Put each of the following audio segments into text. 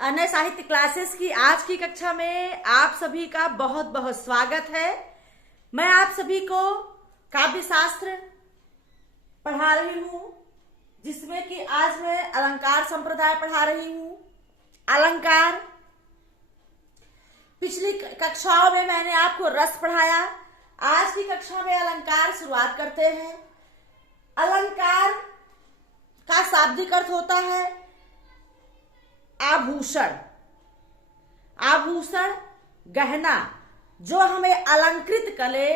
अनय साहित्य क्लासेस की आज की कक्षा में आप सभी का बहुत बहुत स्वागत है। मैं आप सभी को काव्य शास्त्र पढ़ा रही हूँ, जिसमें कि आज मैं अलंकार संप्रदाय पढ़ा रही हूँ। अलंकार, पिछली कक्षाओं में मैंने आपको रस पढ़ाया। आज की कक्षा में अलंकार शुरुआत करते हैं। अलंकार का शाब्दिक अर्थ होता है आभूषण। आभूषण, गहना जो हमें अलंकृत करे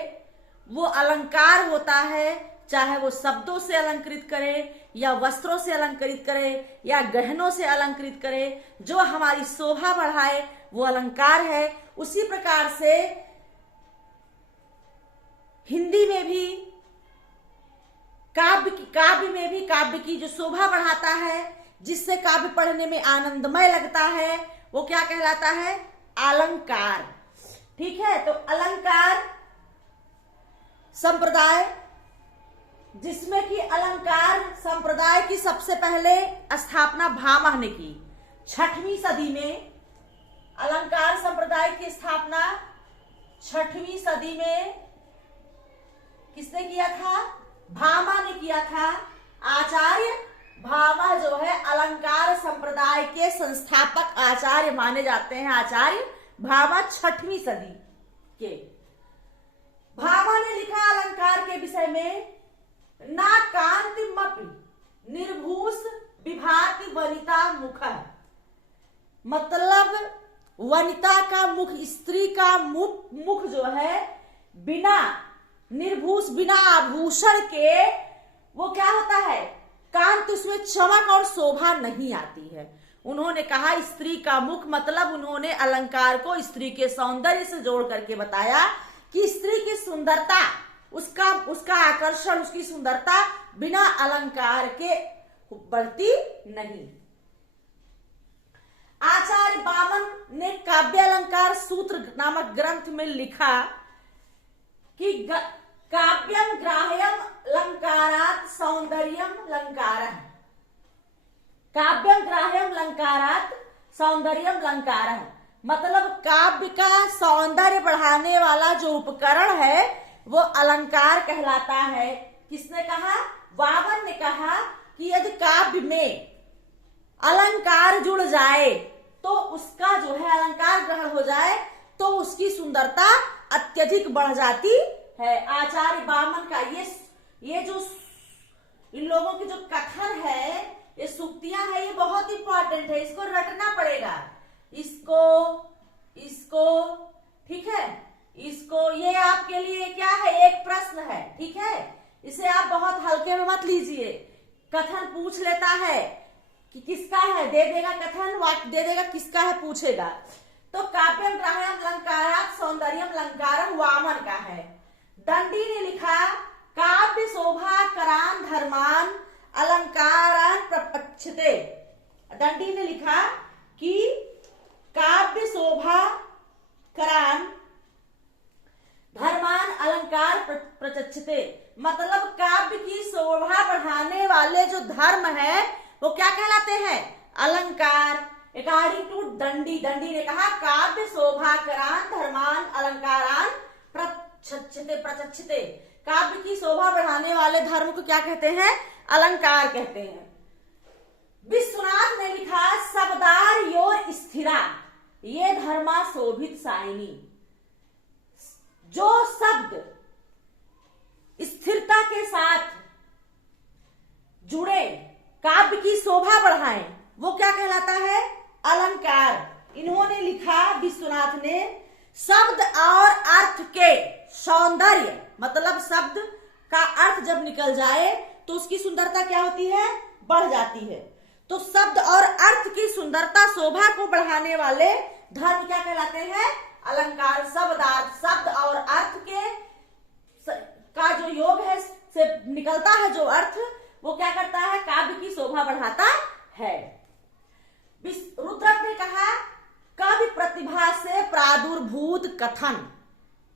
वो अलंकार होता है। चाहे वो शब्दों से अलंकृत करे या वस्त्रों से अलंकृत करे या गहनों से अलंकृत करे, जो हमारी शोभा बढ़ाए वो अलंकार है। उसी प्रकार से हिंदी में भी काव्य में भी काव्य की जो शोभा बढ़ाता है, जिससे काव्य पढ़ने में आनंदमय लगता है, वो क्या कहलाता है? अलंकार। ठीक है, तो अलंकार संप्रदाय, जिसमें कि अलंकार संप्रदाय की सबसे पहले स्थापना भामह ने की 6वीं सदी में। अलंकार संप्रदाय की स्थापना 6वीं सदी में किसने किया था? भामह ने किया था। आचार्य भामह जो है अलंकार संप्रदाय के संस्थापक आचार्य माने जाते हैं। आचार्य भामह 6वीं सदी के। भामह ने लिखा अलंकार के विषय में, ना कांतिमपि निर्भूष विभाति वनिता मुखः। मतलब वनिता का मुख, स्त्री का मुख जो है बिना निर्भूष, बिना आभूषण के वो क्या होता है? कांत, उसमें चमक और शोभा नहीं आती है। उन्होंने कहा स्त्री का मुख, मतलब उन्होंने अलंकार को स्त्री के सौंदर्य से जोड़ करके बताया कि स्त्री की सुंदरता, उसका आकर्षण, उसकी सुंदरता बिना अलंकार के बढ़ती नहीं। आचार्य वामन ने काव्य अलंकार सूत्र नामक ग्रंथ में लिखा कि काव्यम ग्राह्यम अलंकारात् सौंदर्यम अलंकारः। काव्यम ग्राह्यम अलंकारात् सौंदर्यम अलंकारः, मतलब काव्य का सौंदर्य बढ़ाने वाला जो उपकरण है वो अलंकार कहलाता है। किसने कहा? वामन ने कहा कि यदि काव्य में अलंकार जुड़ जाए तो उसका जो है अलंकार ग्रहण हो जाए तो उसकी सुंदरता अत्यधिक बढ़ जाती है। आचार्य वामन का ये जो इन लोगों की जो कथन है, ये सूक्तियां है, ये बहुत इंपॉर्टेंट है। इसको रटना पड़ेगा। इसको ठीक है, इसको, ये आपके लिए क्या है? एक प्रश्न है। ठीक है, इसे आप बहुत हल्के में मत लीजिए। कथन पूछ लेता है कि किसका है, दे देगा कथन, वाक्य दे देगा, किसका है पूछेगा। तो काव्यम ग्राह्यम अलंकारात् सौंदर्यम अलंकारः वामन का है। दंडी ने लिखा काव्य शोभा करान धर्मान अलंकारान प्रपक्षते। दंडी ने लिखा कि काव्य शोभा करान धर्मान अलंकार प्रचक्षते, मतलब काव्य की शोभा बढ़ाने वाले जो धर्म है वो क्या कहलाते हैं? अलंकार। अकॉर्डिंग टू दंडी ने कहा काव्य शोभा करान धर्मान अलंकारान प्रचक्षते, काव्य की शोभा बढ़ाने वाले धर्म को क्या कहते हैं? अलंकार कहते हैं। विश्वनाथ ने लिखा शब्दार योर स्थिरा ये धर्मा शोभित साइनी। जो शब्द स्थिरता के साथ जुड़े, काव्य की शोभा बढ़ाएं, वो क्या कहलाता है? अलंकार। इन्होंने लिखा, विश्वनाथ ने, शब्द और अर्थ के सौंदर्य, मतलब शब्द का अर्थ जब निकल जाए तो उसकी सुंदरता क्या होती है? बढ़ जाती है। तो शब्द और अर्थ की सुंदरता, शोभा को बढ़ाने वाले धर्म क्या कहलाते हैं? अलंकार। शब्द और अर्थ के का जो योग है से निकलता है जो अर्थ, वो क्या करता है? काव्य की शोभा बढ़ाता है। रुद्रक ने कहा कवि प्रतिभा से प्रादुर्भूत कथन।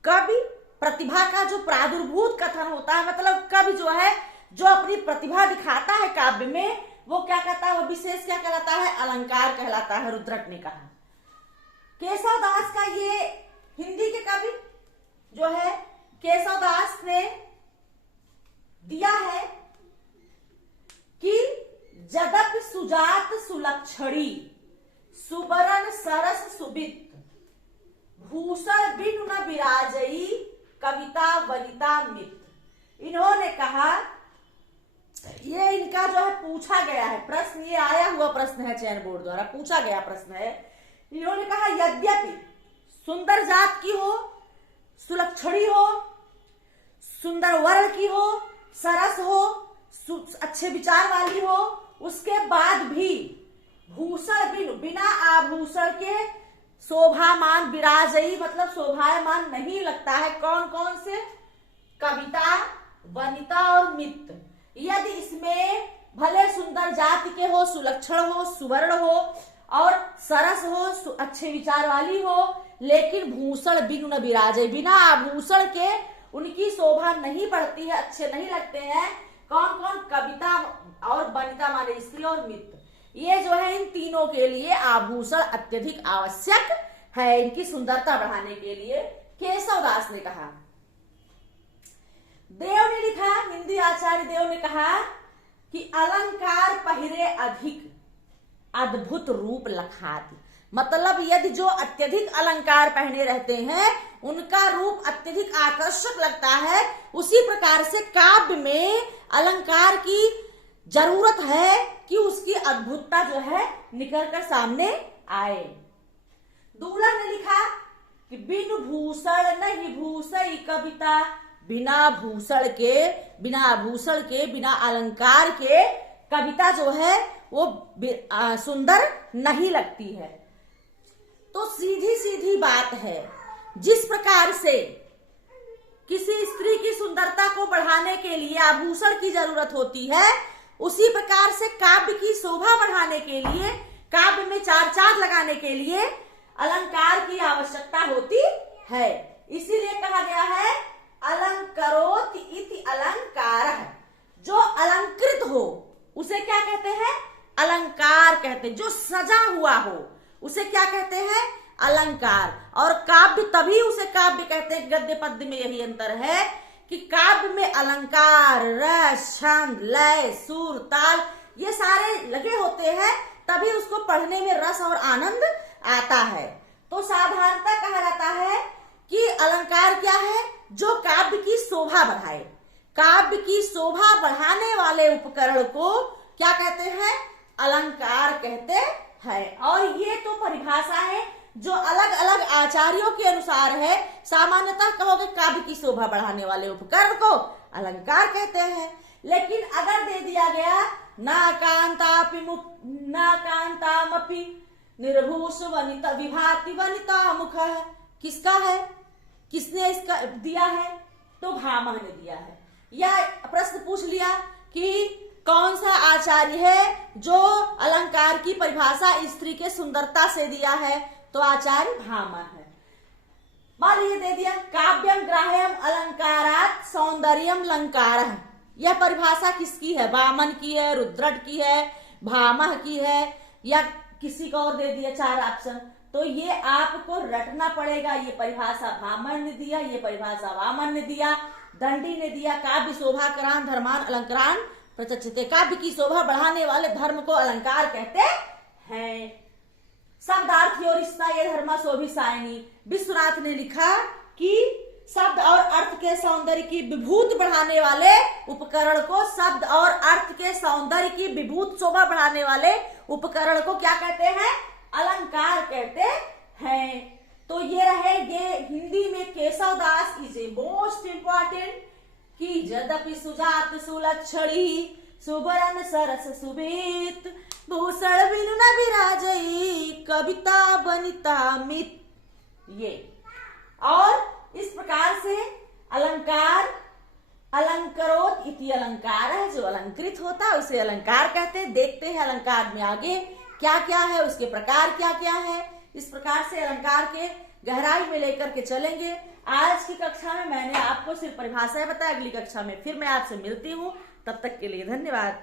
कवि प्रतिभा का जो प्रादुर्भूत कथन होता है, मतलब कवि जो है जो अपनी प्रतिभा दिखाता है काव्य में, वो क्या कहता है, वो विशेष क्या कहलाता है, अलंकार कहलाता है, रुद्रट ने कहा। केशव दास का ये हिंदी के कवि जो है केशव दास ने दिया है कि जदप सुजात सुलक्षणी सुबरन सरस सुबित भूषण बिनु न विराजई कविता वनिता मित। इन्होंने कहा, ये इनका जो है पूछा गया है प्रश्न, ये आया हुआ प्रश्न है, चयन बोर्ड द्वारा पूछा गया प्रश्न है। इन्होंने कहा यद्यपि सुंदर जात की हो, सुलक्षणी हो, सुंदर वर्ण की हो, सरस हो, अच्छे विचार वाली हो, उसके बाद भी भूषण बिना आभूषण के शोभामान विराजई मतलब शोभायमान नहीं लगता है। कौन कौन से, कविता, वनिता और मित्र। यदि इसमें भले सुंदर जाति के हो, सुलक्षण हो, सुवर्ण हो और सरस हो, अच्छे विचार वाली हो, लेकिन भूषण बिनु न विराजे, बिना आभूषण के उनकी शोभा नहीं बढ़ती है, अच्छे नहीं लगते हैं। कौन कौन, कविता और वनिता माने स्त्री और मित्र। ये जो है इन तीनों के लिए आभूषण अत्यधिक आवश्यक है, इनकी सुंदरता बढ़ाने के लिए, केशव दास ने कहा। देव ने लिखा, हिंदी आचार्य देव ने कहा कि अलंकार पहिरे अधिक अद्भुत रूप लखाती। मतलब यदि जो अत्यधिक अलंकार पहने रहते हैं उनका रूप अत्यधिक आकर्षक लगता है, उसी प्रकार से काव्य में अलंकार की जरूरत है कि उसकी अद्भुतता जो है निकल कर सामने आए। दूल्हा ने लिखा कि बिन भूषण नहीं भूषई कविता, बिना भूषण के, बिना आभूषण के, बिना अलंकार के कविता जो है वो सुंदर नहीं लगती है। तो सीधी सीधी बात है, जिस प्रकार से किसी स्त्री की सुंदरता को बढ़ाने के लिए आभूषण की जरूरत होती है, उसी प्रकार से काव्य की शोभा बढ़ाने के लिए, काव्य में चार चांद लगाने के लिए अलंकार की आवश्यकता होती है। इसीलिए कहा गया है अलंकरोत इति अलंकार। जो अलंकृत हो उसे क्या कहते हैं, अलंकार कहते हैं। जो सजा हुआ हो उसे क्या कहते हैं, अलंकार। और काव्य तभी उसे काव्य कहते हैं, गद्य पद्य में यही अंतर है कि काव्य में अलंकार, रस, छंद, लय, सुर, ताल ये सारे लगे होते हैं, तभी उसको पढ़ने में रस और आनंद आता है। तो साधारणतः कहा जाता है कि अलंकार क्या है, जो काव्य की शोभा बढ़ाए। काव्य की शोभा बढ़ाने वाले उपकरण को क्या कहते हैं, अलंकार कहते हैं। और ये तो परिभाषा है जो अलग अलग आचार्यों के अनुसार है। सामान्यतः कहोगे काव्य की शोभा बढ़ाने वाले उपकरण को अलंकार कहते हैं, लेकिन अगर दे दिया गया ना कांतामपि निर्भूष वनिता विभाति वनिता मुख है, किसका है, किसने इसका दिया है, तो भामह ने दिया है। या प्रश्न पूछ लिया कि कौन सा आचार्य है जो अलंकार की परिभाषा स्त्री के सुंदरता से दिया है, तो आचार्य भामह है। मान लीजिए दे दिया काव्यम ग्राह्यम अलंकारात सौंदर्यम लंकार। यह परिभाषा किसकी है, वामन की है, रुद्रट की है, भामह की है, या किसी को और दे दिया चार ऑप्शन। तो ये आपको रटना पड़ेगा। ये परिभाषा भामन ने दिया, ये परिभाषा वामन ने दिया, दंडी ने दिया। काव्य शोभाकरान धर्मान अलंकारान प्रचक्षते, काव्य की शोभा बढ़ाने वाले धर्म को अलंकार कहते हैं। शब्दार्थी और ये धर्मा शोभिसायनी। विश्वनाथ ने लिखा कि शब्द और अर्थ के सौंदर्य की विभूत बढ़ाने वाले उपकरण को, शब्द और अर्थ के सौंदर्य की विभूत शोभा बढ़ाने वाले उपकरण को क्या कहते हैं, अलंकार कहते हैं। तो ये रहे ये हिंदी में केशव दास इज ए मोस्ट इंपॉर्टेंट कि यद्यपि सुजात सुलक्षणी सुबरन सरस सुबेत भूषण बिनु न विराजई कविता वनिता मित। ये और इस प्रकार से अलंकार, अलंकरोत इति अलंकार है, जो अलंकृत होता है उसे अलंकार कहते हैं। देखते हैं अलंकार में आगे क्या क्या है, उसके प्रकार क्या क्या है। इस प्रकार से अलंकार के गहराई में लेकर के चलेंगे। आज की कक्षा में मैंने आपको सिर्फ परिभाषाएं बताया, अगली कक्षा में फिर मैं आपसे मिलती हूँ। तब तक के लिए धन्यवाद।